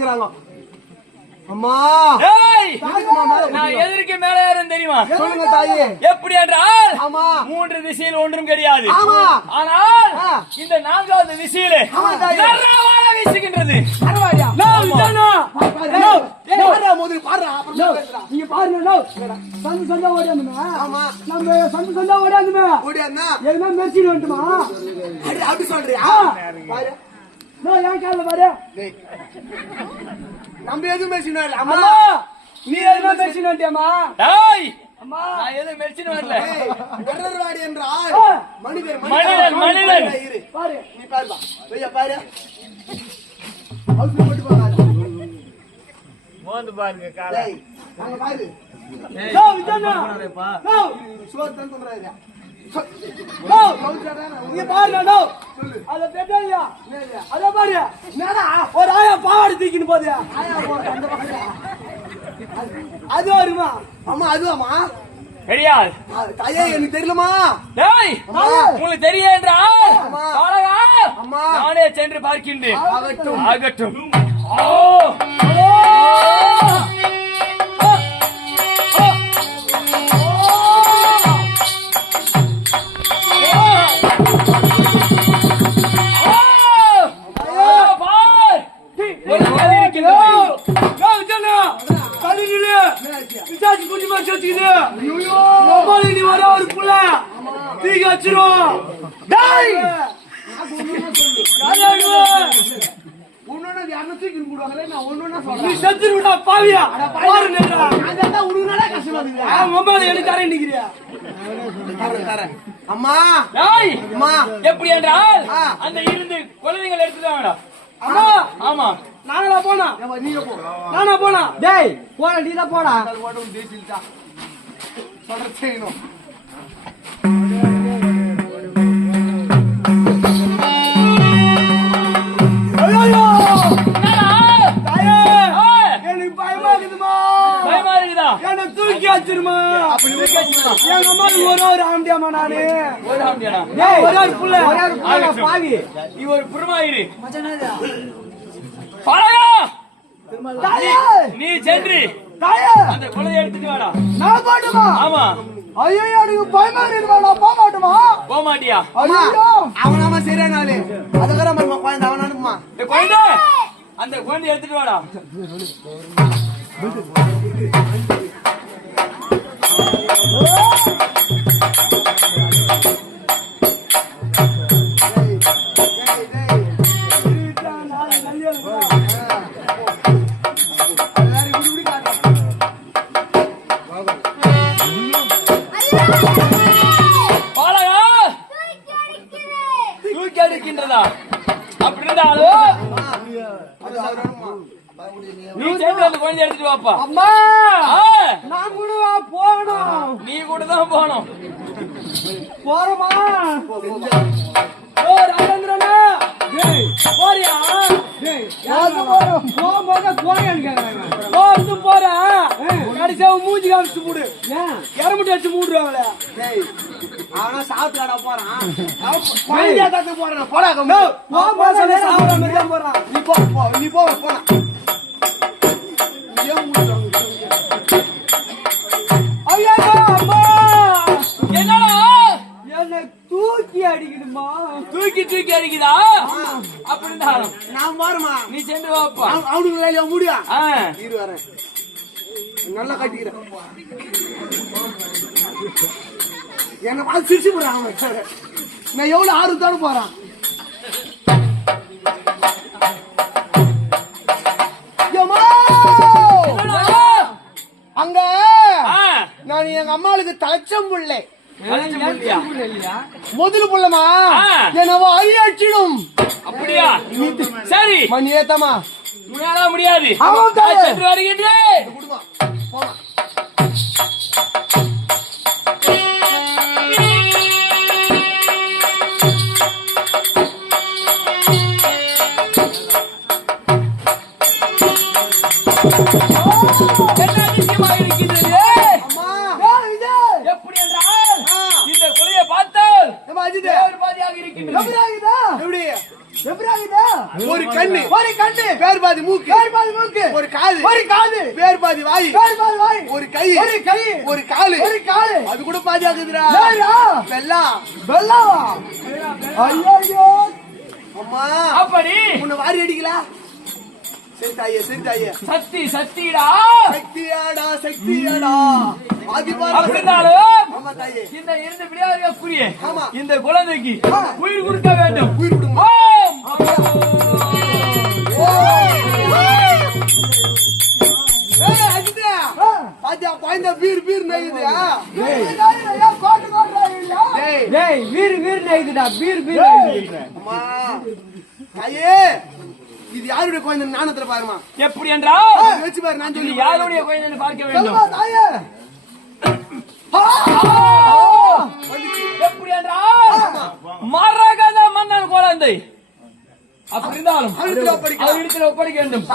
நின்றுக்கிறாங்க அம்மா! நான். எதற்கு மேலே ஏறும் தெரியுமா? சொல்லுங்க தாயே. எப்படி என்றால் ஆமா. மூன்று திசையில் ஒன்றும் கிடையாது. ஆமா. ஆனால். இந்த நான்காவது திசையிலே. நரவாழ வீசுகின்றது. பாரு. நீங்க பாருங்க. சந்து சந்தா ஓடியாந்துமே. ஆமா. நம்ம சந்து சந்தா ஓடியாந்துமே. எதுனா வந்துட்டுமா? அப்படி அப்படி சொல்றியா? பாரு. நோ என் காலில் பாரு. நம்ம எதுவும் பேசினா இல்ல அம்மா. நீ எதுனா மெர்ச்சிட்டு வந்துட்டியாமா டேய், அம்மா. நான் எதுவும் மெரிச்சின்னு வரல? ஏய், கடற்வாடி என்றால். மனிதர் மனிதன், மனிதன். பாரு. நீ பாருப்பா. ஐயா பாரு. ஹவுஸ் போட்டு பாரு மோந்து பாருங்க கால. அங்க பாரு. விஜயண்ணா. சொல்றாரு ஒரு ஆயா பாவாடை தூக்கின்னு பக்கம் அது வருமா அம்மா அதுவாமா கிடையாது தாயே எனக்கு தெரியலமா டேய். உங்களுக்கு தெரியும் என்றால். பாலகா, அம்மா. நானே சென்று பார்க்கின்றேன் ஆகட்டும். ஆகட்டும் ஓ டேய்! ஒன்னொன்னு யாரும் தூக்கி போடுவாங்களே நான் ஒன்னொன்னா நீ சொல்றேன் செத்துருடா பாவியா? பாரு நின்றா கஷ்டமா மொபைல் தரேன் நிக்கிறியா? தரேன் தரேன். அம்மா. டேய், அம்மா. எப்படி என்றால். அந்த இருந்து குழந்தைகள் எடுத்துட்டாங்கடா அம்மா. ஆமா நாங்களா போனா. நீங்க போ. நானா போனா? டேய் போடா நீ தான் போடா. செய்யணும். இருக்குதுமா பயமா இருக்குதா என்ன தூக்கி வச்சிருமா. எங்க அம்மா ஒரு ஒரு ஆம்பியாமா நானு? ஒரு. டேய் ஒரே ஒரு புள்ள ஒரே ஒரு புள்ள. பாவி. நீ ஒரு புறமாயிரு பழகா! நீ சென்று. தாயே! அந்த குழந்தைய எடுத்துட்டு வாடா. நான் போட்டுமா? ஆமா. ஐயோ எனக்கு பயமா இருக்குதுமா நான் போக மாட்டோமா போக மாட்டியா அம்மா ஐயோ அவனாம சரியான ஆளு அதுக்கப்புறம் நம்ம குழந்தை அவன் அனுப்புமா இந்த குழந்தை! அந்த குழந்தைய எடுத்துட்டு வாடா. Muito bom. வாப்பா. அம்மா! நான் கூட போகணும். நீ கூட தான் போகணும். போறமா? ஓ ராஜேந்திரனா? போறியா? போகும்போது போறேன்னு போறது போற. கடைசியா மூஞ்சி காமிச்சு மூடு. இறமுட்டி வச்சு மூடுறாங்களே டேய் அவனா சாப்பிட்டு போறான். போறான். போறான் நீ போ நீ போ போனா தூக்கி அடிக்குதா? அப்படி இருந்தாலும் நான் பாருமா நீ சென்று வாப்பா. அவனுக்கு இல்லையா முடியா? இரு வரேன். நல்லா கட்டிக்கிறேன். என்ன பார்த்து சிரிச்சு போடுறான் அவன். நான் எவ்வளவு ஆர்வத்தோட போறான்? அங்க நான் எங்க அம்மாளுக்கு தலைச்சம் புள்ளை? முதல் புள்ளமா. என்னவோ அழியாச்சிடும் அப்படியா? சரி. மணி ஏத்தமா உன்னால முடியாது. ஆமாம் சென்று வருகின்றேன் மூக்கு. வேறு பாதி மூக்கு. ஒரு காது. ஒரு காது. வேறு பாதி வாய். வேறு பாதி வாய். ஒரு கை. ஒரு கை. ஒரு காலு. ஒரு காலு. அது கூட பாதி ஆகுதுடா. வெள்ளா. வெள்ளாவா ஐயோ அம்மா. அப்படி. உன்னை வாரி அடிக்கல? சரி தாயே சரி தாயே. சக்தி சக்திடா. சக்தியாடா சக்தியாடா. இந்த இரண்டு விளையாடுக புரிய ஆமா. இந்த குழந்தைக்கு உயிர் கொடுக்க வேண்டும். உயிர் கொடுங்க. வீர் வீர் நெய்து அம்மா, தாயே, இது யாருடைய குழந்தை நாணத்துல பாருமா? எப்படி என்றால் வச்சு பாரு நான் சொல்லி யாருடைய என்று பார்க்க வேண்டும்? தாயே! எப்படி என்றால் மரகத மன்னன் குழந்தை. அப்படி இருந்தாலும். அவரிடத்தில் ஒப்படைக்க வேண்டும்.